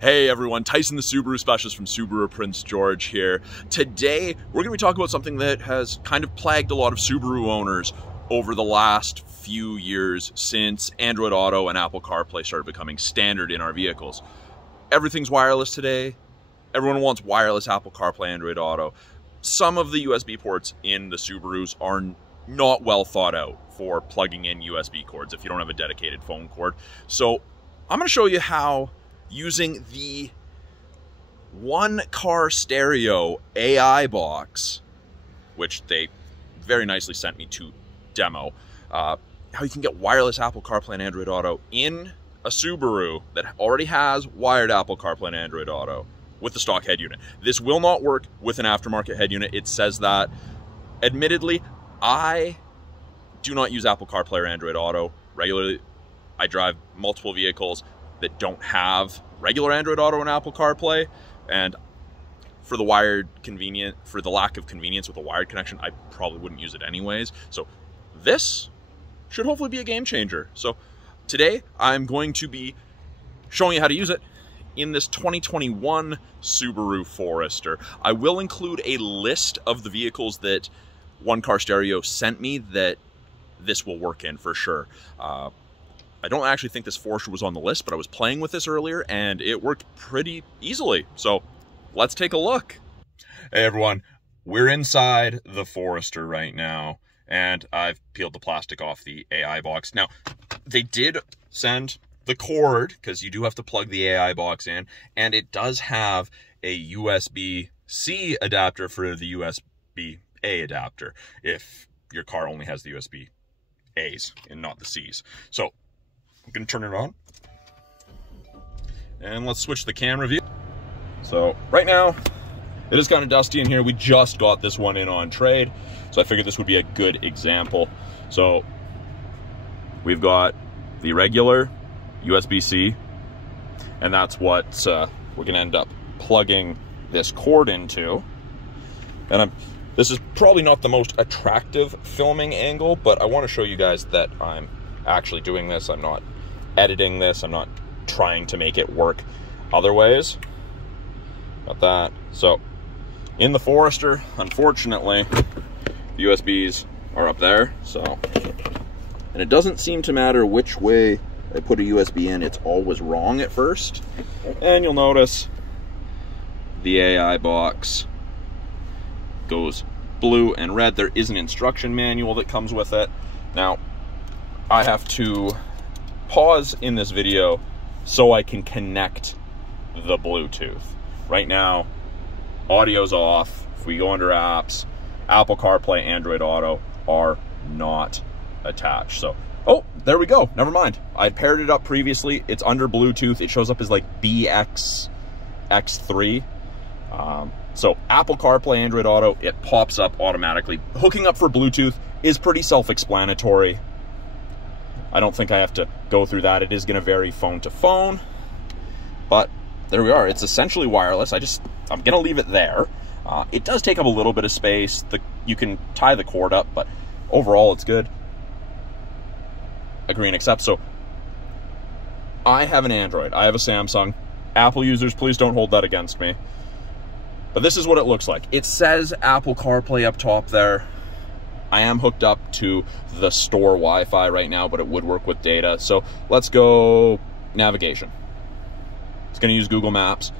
Hey everyone, Tyson the Subaru specialist from Subaru Prince George here. Today, we're going to be talking about something that has kind of plagued a lot of Subaru owners over the last few years since Android Auto and Apple CarPlay started becoming standard in our vehicles. Everything's wireless today. Everyone wants wireless Apple CarPlay, Android Auto. Some of the USB ports in the Subarus are not well thought out for plugging in USB cords if you don't have a dedicated phone cord. So I'm going to show you how using the OneCarStereo AI Box, which they very nicely sent me to demo, how you can get wireless Apple CarPlay and Android Auto in a Subaru that already has wired Apple CarPlay and Android Auto with the stock head unit. This will not work with an aftermarket head unit. It says that. Admittedly, I do not use Apple CarPlay or Android Auto regularly. I drive multiple vehicles that don't have regular Android Auto and Apple CarPlay, and for the lack of convenience with a wired connection, I probably wouldn't use it anyways. So this should hopefully be a game changer. So today I'm going to be showing you how to use it in this 2021 Subaru Forester. I will include a list of the vehicles that OneCarStereo sent me that this will work in for sure. I don't actually think this Forester was on the list, but I was playing with this earlier and it worked pretty easily. So let's take a look. Hey everyone, we're inside the Forester right now and I've peeled the plastic off the AI box. Now, they did send the cord because you do have to plug the AI box in, and it does have a USB-C adapter for the USB-A adapter if your car only has the USB-A's and not the C's. So I'm going to turn it on and let's switch the camera view. So right now it is kind of dusty in here. We just got this one in on trade, so I figured this would be a good example. So we've got the regular USB-C, and that's what we're going to end up plugging this cord into. And this is probably not the most attractive filming angle, but I want to show you guys that I'm actually doing this. I'm not editing this. I'm not trying to make it work other ways. Got that. So in the Forester, unfortunately, the USBs are up there. So, and it doesn't seem to matter which way I put a USB in, it's always wrong at first. And you'll notice the AI box goes blue and red. There is an instruction manual that comes with it. Now, I have to pause in this video so I can connect the Bluetooth. Right now, audio's off. If we go under apps, Apple CarPlay, Android Auto are not attached. So, oh, there we go. Never mind. I paired it up previously. It's under Bluetooth. It shows up as like BXX3. So Apple CarPlay, Android Auto, it pops up automatically. Hooking up for Bluetooth is pretty self-explanatory. I don't think I have to go through that. It is going to vary phone to phone, but there we are. It's essentially wireless. I'm going to leave it there. It does take up a little bit of space. You can tie the cord up, but overall it's good. Agree and accept. So I have an Android. I have a Samsung. Apple users, please don't hold that against me. But this is what it looks like. It says Apple CarPlay up top there. I am hooked up to the store Wi-Fi right now, but it would work with data. So let's go navigation. It's going to use Google Maps.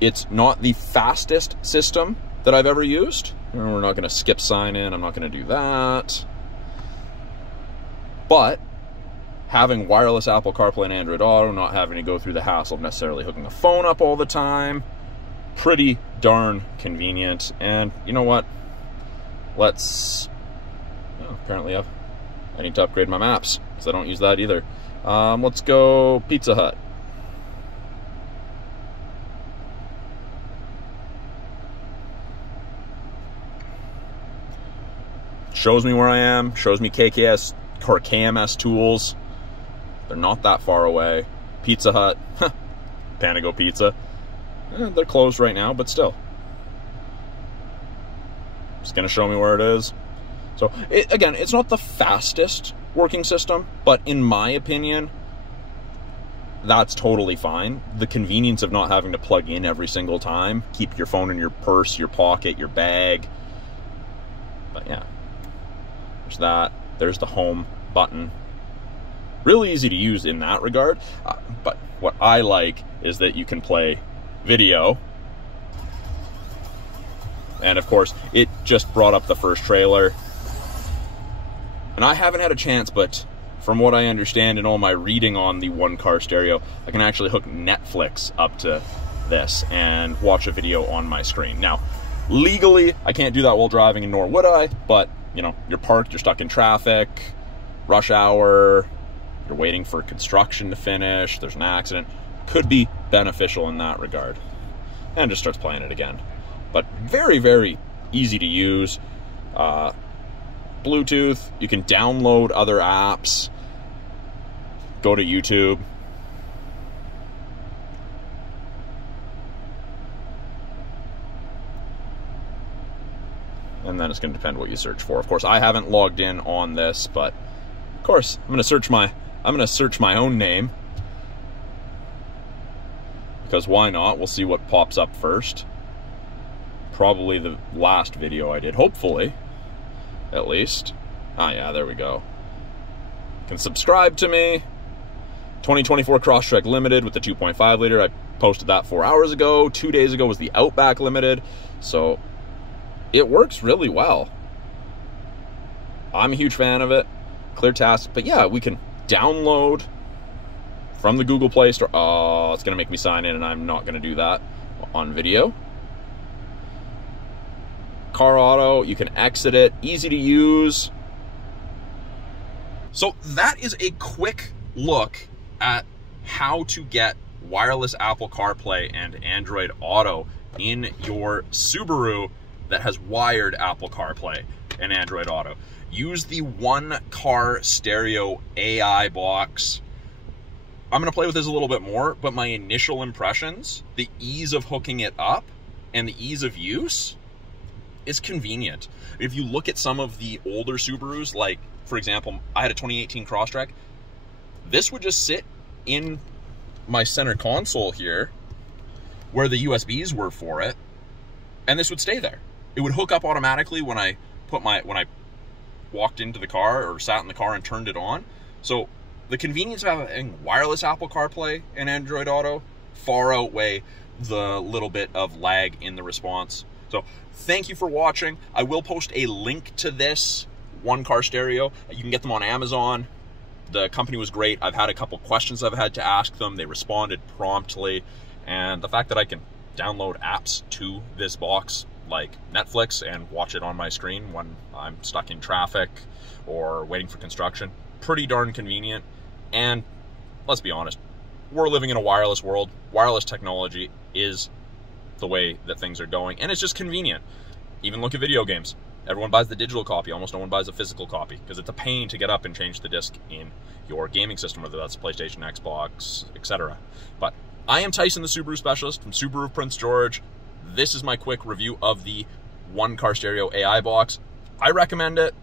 It's not the fastest system that I've ever used. We're not going to skip sign in. I'm not going to do that. But having wireless Apple CarPlay and Android Auto, not having to go through the hassle of necessarily hooking a phone up all the time, pretty darn convenient. And you know what? Apparently I need to upgrade my maps because I don't use that either. Let's go Pizza Hut. Shows me where I am, shows me KKS or KMS tools. They're not that far away. Pizza Hut, Panago Pizza. They're closed right now, but still. It's going to show me where it is. So, again, it's not the fastest working system, but in my opinion, that's totally fine. The convenience of not having to plug in every single time, keep your phone in your purse, your pocket, your bag. But yeah, there's that. There's the home button. Really easy to use in that regard. But what I like is that you can play video. And of course, it just brought up the first trailer. And I haven't had a chance, but from what I understand in all my reading on the OneCarStereo, I can actually hook Netflix up to this and watch a video on my screen. Now, legally, I can't do that while driving, and nor would I, but, you know, you're parked, you're stuck in traffic, rush hour, you're waiting for construction to finish, there's an accident, could be beneficial in that regard. And just starts playing it again. But very, very easy to use. Bluetooth, you can download other apps, go to YouTube. And then it's going to depend what you search for. Of course, I haven't logged in on this, but of course, I'm going to search my own name, because why not? We'll see what pops up first. Probably the last video I did, hopefully. At least. Ah, yeah, there we go. You can subscribe to me. 2024 Crosstrek Limited with the 2.5 liter. I posted that 4 hours ago. 2 days ago was the Outback Limited. So it works really well. I'm a huge fan of it. Clear task. But yeah, we can download from the Google Play Store. Oh, it's going to make me sign in, and I'm not going to do that on video. Car auto, you can exit it, easy to use. So that is a quick look at how to get wireless Apple CarPlay and Android Auto in your Subaru that has wired Apple CarPlay and Android Auto. Use the OneCarStereo AI Box. I'm gonna play with this a little bit more, but my initial impressions, the ease of hooking it up and the ease of use, it's convenient. If you look at some of the older Subarus, like, for example, I had a 2018 Crosstrek, this would just sit in my center console here, where the USBs were for it, and this would stay there. It would hook up automatically when I walked into the car or sat in the car and turned it on. So the convenience of having wireless Apple CarPlay and Android Auto far outweigh the little bit of lag in the response. So thank you for watching. I will post a link to this OneCarStereo. You can get them on Amazon. The company was great. I've had a couple questions I've had to ask them. They responded promptly. And the fact that I can download apps to this box, like Netflix, and watch it on my screen when I'm stuck in traffic or waiting for construction, pretty darn convenient. And let's be honest, we're living in a wireless world. Wireless technology is the way that things are going, and it's just convenient. Even look at video games. Everyone buys the digital copy. Almost no one buys a physical copy because it's a pain to get up and change the disc in your gaming system, whether that's PlayStation, Xbox, etc. But I am Tyson, the Subaru specialist from Subaru Prince George. This is my quick review of the OneCarStereo AI Box. I recommend it.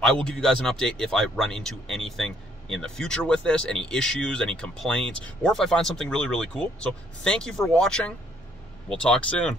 I will give you guys an update if I run into anything in the future with this, any issues, any complaints, or if I find something really, really cool. So thank you for watching. We'll talk soon.